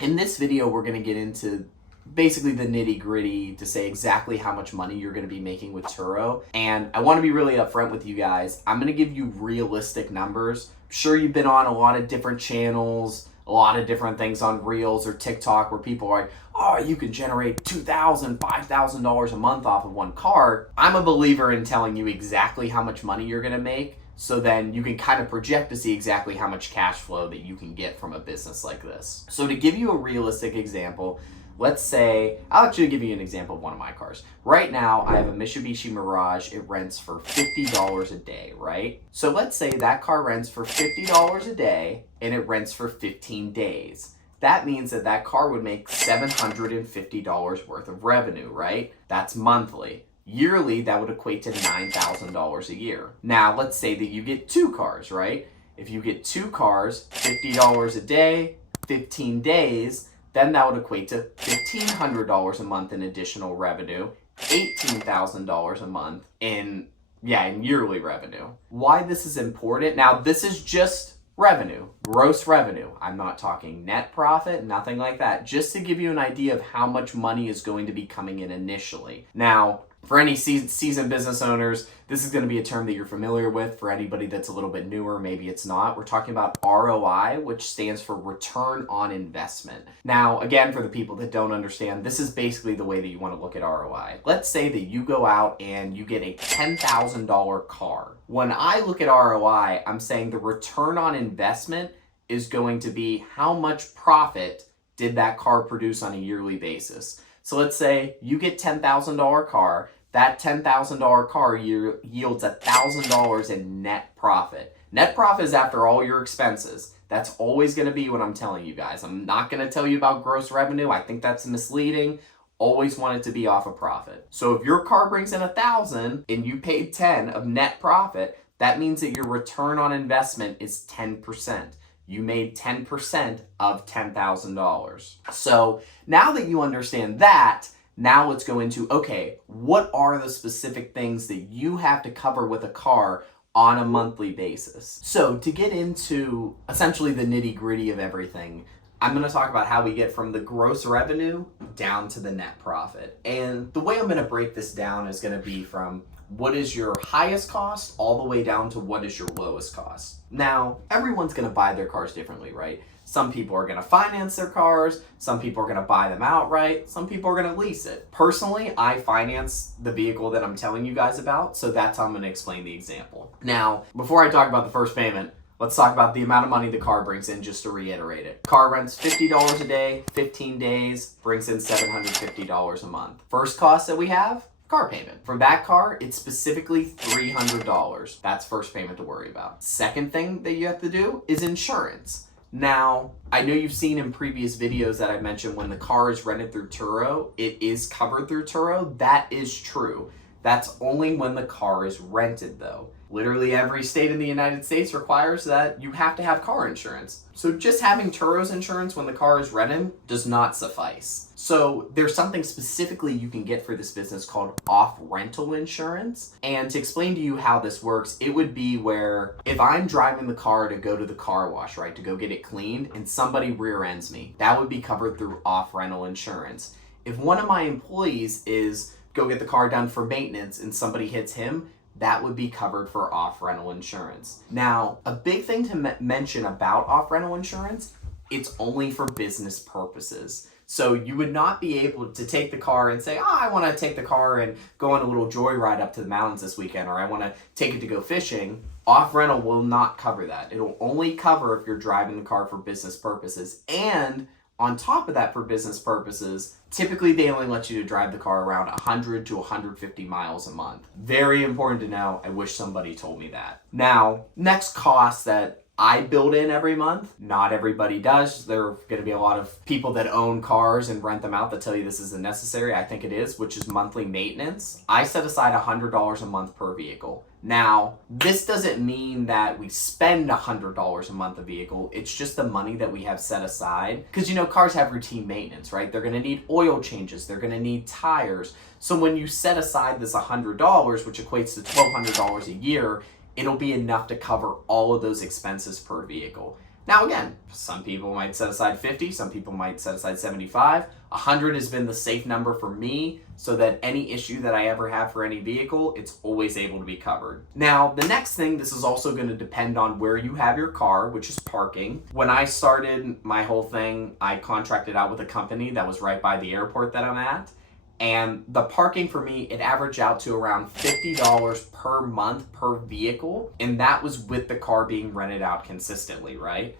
In this video, we're going to get into basically the nitty gritty to say exactly how much money you're going to be making with Turo. And I want to be really upfront with you guys. I'm going to give you realistic numbers. I'm sure you've been on a lot of different channels, a lot of different things on Reels or TikTok where people are like, oh, you can generate $2,000, $5,000 a month off of one car. I'm a believer in telling you exactly how much money you're going to make, so then you can kind of project to see exactly how much cash flow that you can get from a business like this. So to give you a realistic example, let's say, I'll actually give you an example of one of my cars. Right now, I have a Mitsubishi Mirage. It rents for $50 a day, right? So let's say that car rents for $50 a day and it rents for 15 days. That means that that car would make $750 worth of revenue, right? That's monthly. Yearly, that would equate to $9,000 a year. Now, let's say that you get two cars, right? If you get two cars, $50 a day, 15 days, then that would equate to $1,500 a month in additional revenue, $18,000 a month in yearly revenue. Why this is important? Now, this is just revenue, gross revenue. I'm not talking net profit, nothing like that. Just to give you an idea of how much money is going to be coming in initially. Now, for any seasoned business owners, this is going to be a term that you're familiar with. For anybody that's a little bit newer, maybe it's not. We're talking about ROI, which stands for return on investment. Now, again, for the people that don't understand, this is basically the way that you want to look at ROI. Let's say that you go out and you get a $10,000 car. When I look at ROI, I'm saying the return on investment is going to be how much profit did that car produce on a yearly basis. So let's say you get $10,000 car. That $10,000 car yields $1,000 in net profit. Net profit is after all your expenses. That's always going to be what I'm telling you guys. I'm not going to tell you about gross revenue. I think that's misleading. Always want it to be off of profit. So if your car brings in 1,000 and you paid 10 of net profit, that means that your return on investment is 10%. You made 10% of $10,000. So now that you understand that, now let's go into, okay, what are the specific things that you have to cover with a car on a monthly basis? So to get into essentially the nitty gritty of everything, I'm going to talk about how we get from the gross revenue down to the net profit. And the way I'm going to break this down is going to be from what is your highest cost all the way down to what is your lowest cost. Now, everyone's going to buy their cars differently, right? Some people are going to finance their cars. Some people are going to buy them outright. Some people are going to lease it. Personally, I finance the vehicle that I'm telling you guys about, so that's how I'm going to explain the example. Now, before I talk about the first payment, let's talk about the amount of money the car brings in, just to reiterate it. Car rents $50 a day, 15 days, brings in $750 a month. First cost that we have, car payment. For that car, it's specifically $300. That's first payment to worry about. Second thing that you have to do is insurance. Now, I know you've seen in previous videos that I mentioned when the car is rented through Turo, it is covered through Turo. That is true. That's only when the car is rented though. Literally every state in the United States requires that you have to have car insurance. So just having Turo's insurance when the car is rented does not suffice. So there's something specifically you can get for this business called off-rental insurance. And to explain to you how this works, it would be where if I'm driving the car to go to the car wash, right, to go get it cleaned, and somebody rear ends me, that would be covered through off-rental insurance. If one of my employees is go get the car done for maintenance and somebody hits him, that would be covered for off-rental insurance. Now, a big thing to mention about off-rental insurance, it's only for business purposes. So you would not be able to take the car and say, oh, I want to take the car and go on a little joyride up to the mountains this weekend, or I want to take it to go fishing. Off-rental will not cover that. It'll only cover if you're driving the car for business purposes. And on top of that, for business purposes, typically they only let you to drive the car around 100 to 150 miles a month. Very important to know. I wish somebody told me that. Now, next cost that I build in every month, not everybody does. There are going to be a lot of people that own cars and rent them out that tell you this isn't necessary. I think it is, which is monthly maintenance. I set aside $100 a month per vehicle. Now, this doesn't mean that we spend $100 a month a vehicle. It's just the money that we have set aside. Because, you know, cars have routine maintenance, right? They're going to need oil changes. They're going to need tires. So when you set aside this $100, which equates to $1,200 a year, it'll be enough to cover all of those expenses per vehicle. Now again, some people might set aside 50, some people might set aside 75. 100 has been the safe number for me so that any issue that I ever have for any vehicle, it's always able to be covered. Now, the next thing, this is also going to depend on where you have your car, which is parking. When I started my whole thing, I contracted out with a company that was right by the airport that I'm at. And the parking for me, it averaged out to around $50 per month per vehicle. And that was with the car being rented out consistently, right?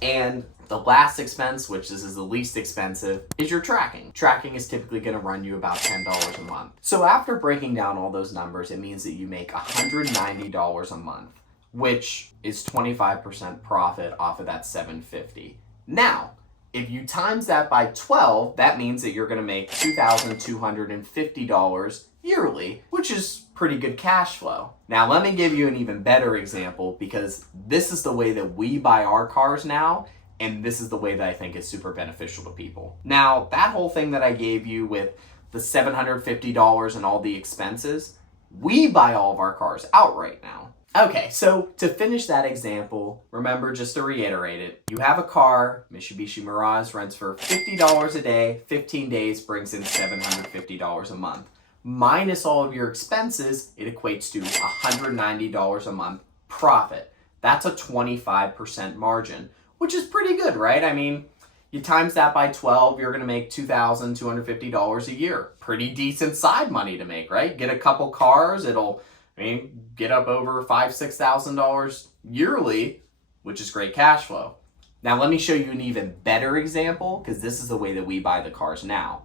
And the last expense, which this is the least expensive, is your tracking. Tracking is typically gonna run you about $10 a month. So after breaking down all those numbers, it means that you make $190 a month, which is 25% profit off of that $750. Now, if you times that by 12, that means that you're gonna make $2,250 yearly, which is pretty good cash flow. Now, let me give you an even better example, because this is the way that we buy our cars now, and this is the way that I think is super beneficial to people. Now, that whole thing that I gave you with the $750 and all the expenses, we buy all of our cars outright now. Okay, so to finish that example, remember, just to reiterate it, you have a car, Mitsubishi Mirage, rents for $50 a day, 15 days, brings in $750 a month. Minus all of your expenses, it equates to $190 a month profit. That's a 25% margin, which is pretty good, right? I mean, you times that by 12, you're gonna make $2,250 a year. Pretty decent side money to make, right? Get a couple cars, it'll get up over $5,000, $6,000 yearly, which is great cash flow. Now let me show you an even better example, because this is the way that we buy the cars now,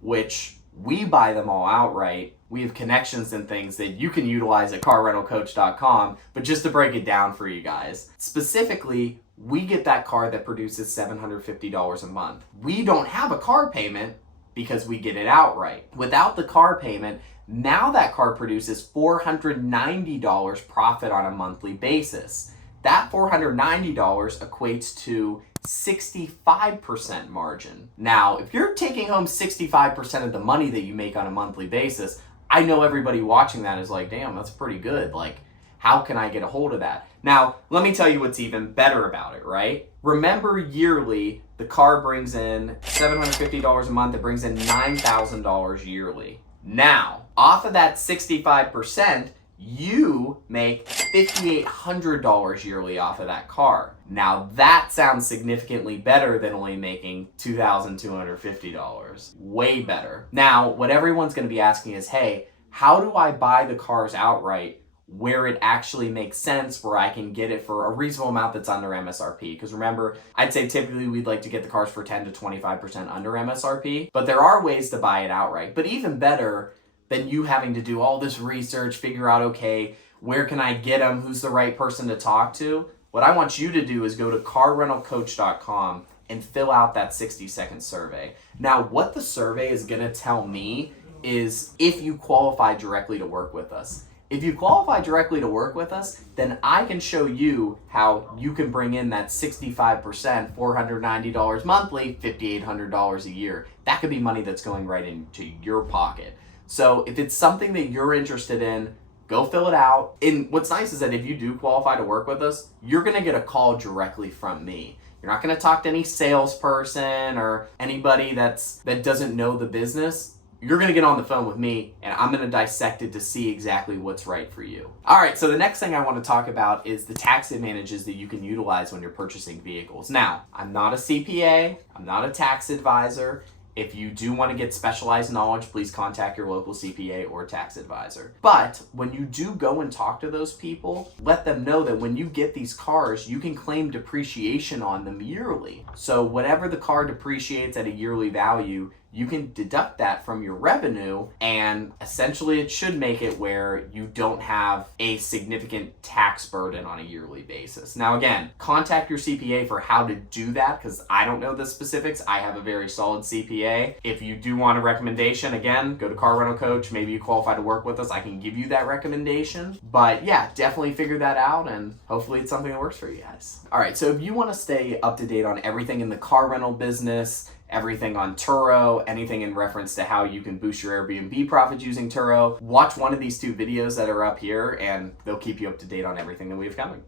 which we buy them all outright. We have connections and things that you can utilize at carrentalcoach.com, but just to break it down for you guys, specifically, we get that car that produces $750 a month. We don't have a car payment because we get it outright. Without the car payment, now that car produces $490 profit on a monthly basis. That $490 equates to 65% margin. Now, if you're taking home 65% of the money that you make on a monthly basis, I know everybody watching that is like, damn, that's pretty good. Like, how can I get a hold of that? Now, let me tell you what's even better about it, right? Remember, yearly, the car brings in $750 a month. It brings in $9,000 yearly. Now, off of that 65%, you make $5,800 yearly off of that car. Now that sounds significantly better than only making $2,250. Way better. Now, what everyone's going to be asking is, hey, how do I buy the cars outright where it actually makes sense, where I can get it for a reasonable amount that's under MSRP? Because remember, I'd say typically we'd like to get the cars for 10 to 25% under MSRP, but there are ways to buy it outright. But even better than you having to do all this research, figure out, okay, where can I get them? Who's the right person to talk to? What I want you to do is go to carrentalcoach.com and fill out that 60-second survey. Now, what the survey is going to tell me is if you qualify directly to work with us. If you qualify directly to work with us, then I can show you how you can bring in that 65%, $490 monthly, $5,800 a year. That could be money that's going right into your pocket. So if it's something that you're interested in, go fill it out. And what's nice is that if you do qualify to work with us, you're gonna get a call directly from me. You're not gonna talk to any salesperson or anybody that doesn't know the business. You're gonna get on the phone with me and I'm gonna dissect it to see exactly what's right for you. All right, so the next thing I wanna talk about is the tax advantages that you can utilize when you're purchasing vehicles. Now, I'm not a CPA, I'm not a tax advisor. If you do want to get specialized knowledge, please contact your local CPA or tax advisor. But when you do go and talk to those people, let them know that when you get these cars, you can claim depreciation on them yearly. So whatever the car depreciates at a yearly value, you can deduct that from your revenue, and essentially it should make it where you don't have a significant tax burden on a yearly basis. Now again, contact your CPA for how to do that, because I don't know the specifics. I have a very solid CPA. If you do want a recommendation, again, go to Car Rental Coach. Maybe you qualify to work with us. I can give you that recommendation. But yeah, definitely figure that out, and hopefully it's something that works for you guys. All right, so if you want to stay up to date on everything in the car rental business, everything on Turo, anything in reference to how you can boost your Airbnb profits using Turo, watch one of these two videos that are up here and they'll keep you up to date on everything that we have coming.